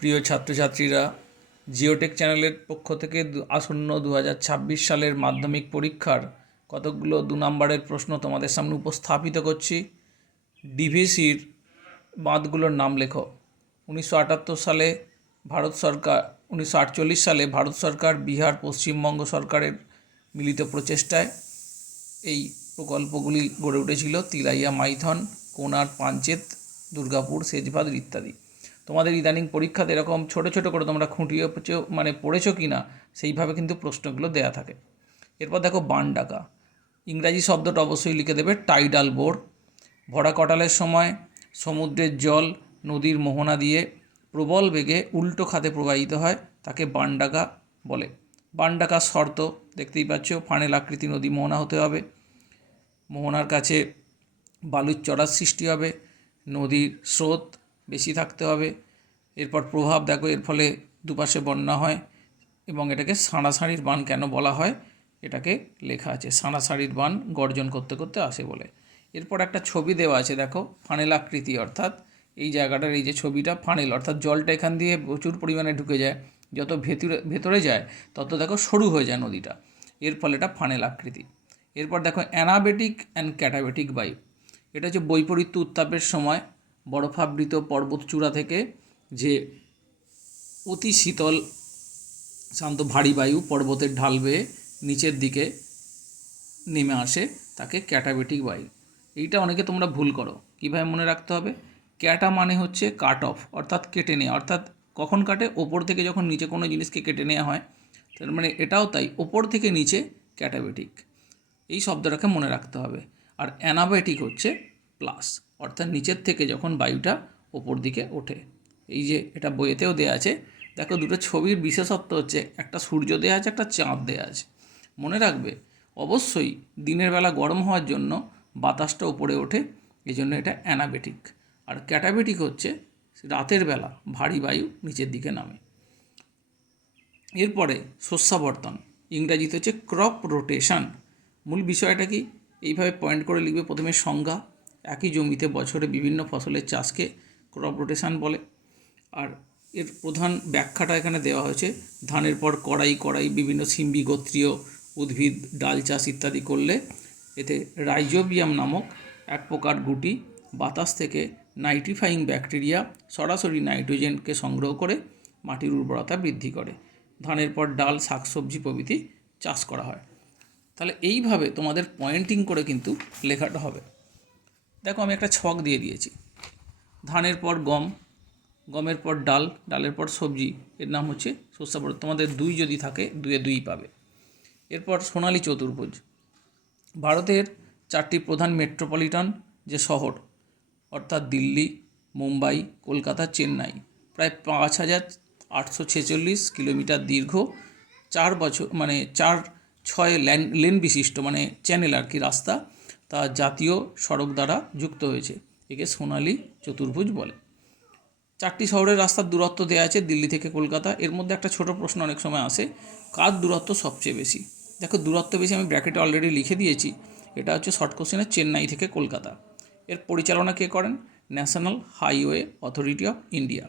প্রিয় ছাত্রছাত্রীরা, জিওটেক চ্যানেলের পক্ষ থেকে আসন্ন 2026 সালের মাধ্যমিক পরীক্ষার কতকগুলো 2 নম্বরের প্রশ্ন তোমাদের সামনে উপস্থাপিত করছি। ডিভিসির বাঁধগুলোর নাম লেখো। 1978 সালে ভারত সরকার 1948 সালে ভারত সরকার বিহার পশ্চিমবঙ্গ সরকারের মিলিত প্রচেষ্টায় এই প্রকল্পগুলি গড়ে উঠেছিল। তিলাইয়া মাইথন, কোনার পাঞ্চেত, দুর্গাপুর সেচবাদ ইত্যাদি। তোমাদের ইদানিং পরীক্ষাতে এরকম ছোট ছোট করে তোমরা খুঁটিয়ে পড়েছো কি না সেইভাবে কিন্তু প্রশ্নগুলো দেয়া থাকে। এরপর দেখো বান ডাকা। ইংরাজি শব্দটা অবশ্যই লিখে দেবে, টাইডাল বোর। ভরা কটালের সময় সমুদ্রের জল নদীর মোহনা দিয়ে প্রবল বেগে উল্টো খাতে প্রবাহিত হয়, তাকে বান ডাকা বলে। বান ডাকার শর্ত দেখতেই পাচ্ছ, ফানেল আকৃতি নদী মোহনা হতে হবে, মোহনার কাছে বালুর চড়ার সৃষ্টি হবে, নদীর স্রোত বেশি থাকতে হবে। এরপর প্রভাব দেখো, এর ফলে দুপাশে বন্যা হয় এবং এটাকে সাঁড়াসাঁড়ির বান কেন বলা হয় এটাকে লেখা আছে, সাঁড়াসাঁড়ির বান গর্জন করতে করতে আসে বলে। এরপর একটা ছবি দেওয়া আছে দেখো, ফানেল আকৃতি, অর্থাৎ এই জায়গাটার এই যে ছবিটা ফানেল, অর্থাৎ জলটা এখান দিয়ে প্রচুর পরিমাণে ঢুকে যায়, যত ভেতরে যায় তত দেখো সরু হয়ে যায় নদীটা, এর ফলে এটা ফানেল আকৃতি। এরপর দেখো অ্যানাবেটিক অ্যান্ড ক্যাটাবেটিক বায়ু। এটা হচ্ছে বৈপরীত্য উত্তাপের সময় বরফাবৃত পর্বতচূড়া থেকে যে অতি শীতল শান্ত ভারী বায়ু পর্বতের ঢাল বেয়ে নিচের দিকে নেমে আসে, তাকে ক্যাটাবেটিক বায়ু। এইটা অনেকে তোমরা ভুল করো, কীভাবে মনে রাখতে হবে? ক্যাটা মানে হচ্ছে কাট অফ, অর্থাৎ কেটে নেওয়া, অর্থাৎ কখন কাটে? ওপর থেকে যখন নিচে কোনো জিনিসকে কেটে নেওয়া হয়, তার মানে এটাও তাই, ওপর থেকে নিচে ক্যাটাবেটিক, এই শব্দটাকে মনে রাখতে হবে। আর অ্যানাবেটিক হচ্ছে প্লাস, অর্থাৎ নিচের থেকে যখন বায়ুটা ওপর দিকে ওঠে। এই যে এটা বইয়েতেও দেওয়া আছে দেখো, দুটো ছবির বিশেষত্ব হচ্ছে একটা সূর্য দেওয়া আছে, একটা চাঁদ দেওয়া আছে। মনে রাখবে অবশ্যই দিনের বেলা গরম হওয়ার জন্য বাতাসটা উপরে ওঠে, এই জন্য এটা অ্যানাবেটিক। আর ক্যাটাবেটিক হচ্ছে রাতের বেলা ভারী বায়ু নিচের দিকে নামে। এরপরে শস্যাবর্তন, ইংরাজিতে হচ্ছে ক্রপ রোটেশন। মূল বিষয়টা কি? এইভাবে পয়েন্ট করে লিখবে। প্রথমে সংজ্ঞা, একই জমিতে বছরে বিভিন্ন ফসলের চাষকে ক্রপ রোটেশন বলে। আর এর প্রধান ব্যাখ্যাটা এখানে দেওয়া হয়েছে, ধানের পর কড়াই বিভিন্ন সিম্বি গোত্রীয় উদ্ভিদ ডাল চাষ ইত্যাদি করলে এতে রাইজোবিয়াম নামক এক প্রকার গুটি বাতাস থেকে নাইট্রিফাইং ব্যাকটেরিয়া সরাসরি নাইট্রোজেনকে সংগ্রহ করে মাটির উর্বরতা বৃদ্ধি করে। ধানের পর ডাল, শাকসবজি প্রভৃতি চাষ করা হয়। তাহলে এইভাবে তোমাদের পয়েন্টিং করে কিন্তু লেখাটা হবে। দেখো আমি একটা ছক দিয়ে দিয়েছি, ধানের পর গম, গমের পর ডাল, ডালের পর সবজি, এর নাম হচ্ছে শস্যাবর্তন। তোমাদের 2 যদি থাকে 2 2 পাবে। এরপর সোনালী চতুর্ভুজ, ভারতের 4টি প্রধান মেট্রোপলিটন যে শহর, অর্থাৎ দিল্লি, মুম্বাই, কলকাতা, চেন্নাই, প্রায় 5,846 কিলোমিটার দীর্ঘ, 4/6 লেন বিশিষ্ট মানে চ্যানেল আর কি রাস্তা, তা জাতীয় সড়ক দ্বারা যুক্ত হয়েছে। একে সোনালী চতুর্ভুজ বলে। 4টি শহরের রাস্তার দূরত্ব দেওয়া আছে দিল্লি থেকে কলকাতা। এর মধ্যে একটা ছোট প্রশ্ন অনেক সময় আসে, কার দূরত্ব সবচেয়ে বেশি? দেখো দূরত্ব বেশি আমি ব্র্যাকেটে অলরেডি লিখে দিয়েছি, এটা হচ্ছে শর্ট কোশ্চেনে চেন্নাই থেকে কলকাতা। এর পরিচালনা কে করেন? National highway authority of India.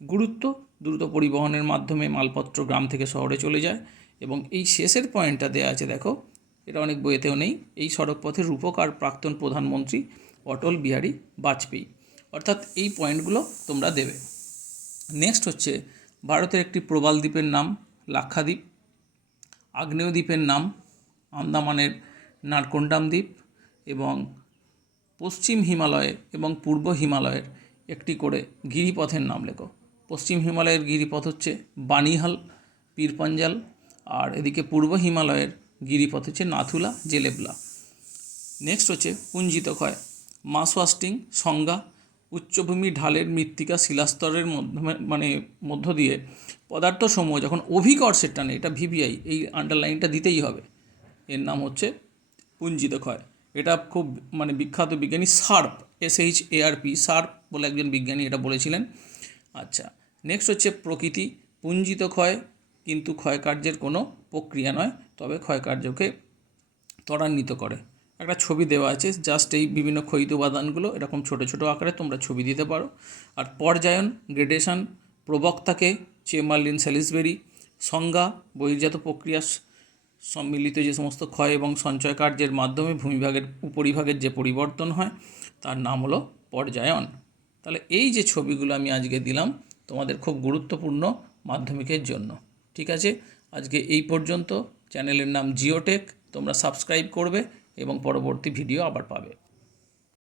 গুরুত্ব, দ্রুত পরিবহনের মাধ্যমে মালপত্র গ্রাম থেকে শহরে চলে যায়। এবং এই শেষের পয়েন্টটা দেওয়া আছে দেখো, এটা অনেক বইয়েতেও নেই, এই সড়কপথের রূপকার প্রাক্তন প্রধানমন্ত্রী অটল বিহারী বাজপেয়ী। অর্থাৎ এই পয়েন্টগুলো তোমরা দেবে। নেক্সট হচ্ছে ভারতের একটি প্রবাল দ্বীপের নাম লাক্ষাদ্বীপ, আগ্নেয় দ্বীপের নাম আন্দামানের নারকোন্ডাম দ্বীপ, এবং পশ্চিম হিমালয়ে এবং পূর্ব হিমালয়ের একটি করে গিরিপথের নাম লেখো। পশ্চিম হিমালয়ের গিরিপথ হচ্ছে বানিহাল, পীরপঞ্জাল, আর এদিকে পূর্ব হিমালয়ের গিরিপথ হচ্ছে নাথুলা, জেলেবলা। নেক্সট হচ্ছে পুঞ্জিত ক্ষয়, মাসওয়াস্টিং সংজ্ঞা, উচ্চভূমি ঢালের মৃত্তিকা শিলাস্তরের মধ্য দিয়ে পদার্থসমূহ যখন অভিকর্ষের টানে, এটা ভিভিআই, এই আন্ডারলাইনটা দিতেই হবে, এর নাম হচ্ছে পুঞ্জিত ক্ষয়। এটা খুব বিখ্যাত বিজ্ঞানী শার্প, SHARP, শার্প বলে একজন বিজ্ঞানী এটা বলেছিলেন। আচ্ছা, নেক্সট হচ্ছে প্রকৃতি, পুঞ্জিত ক্ষয় কিন্তু ক্ষয়কার্যের কোনো প্রক্রিয়া নয়, তবে ক্ষয়কার্যকে ত্বরান্বিত করে। একটা ছবি দেওয়া আছে, জাস্ট এই বিভিন্ন ক্ষয়িত উপাদানগুলো এরকম ছোট ছোট আকারে তোমরা ছবি দিতে পারো। আর পর্যায়ন, গ্রেডেশন, প্রবক্তাকে চেম্বারলিন স্যালিসবেরি, সংজ্ঞা বহির্জাত প্রক্রিয়া সম্মিলিত যে সমস্ত ক্ষয় এবং সঞ্চয় কার্যের মাধ্যমে ভূমিভাগের উপরিভাগের যে পরিবর্তন হয় তার নাম হলো পর্যায়ন। তাহলে এই যে ছবিগুলো আমি আজকে দিলাম তোমাদের খুব গুরুত্বপূর্ণ মাধ্যমিকের জন্য। ঠিক আছে, আজকে এই পর্যন্ত। চ্যানেলের নাম জিওটেক, তোমরা সাবস্ক্রাইব করবে এবং পরবর্তী ভিডিও আবার পাবে।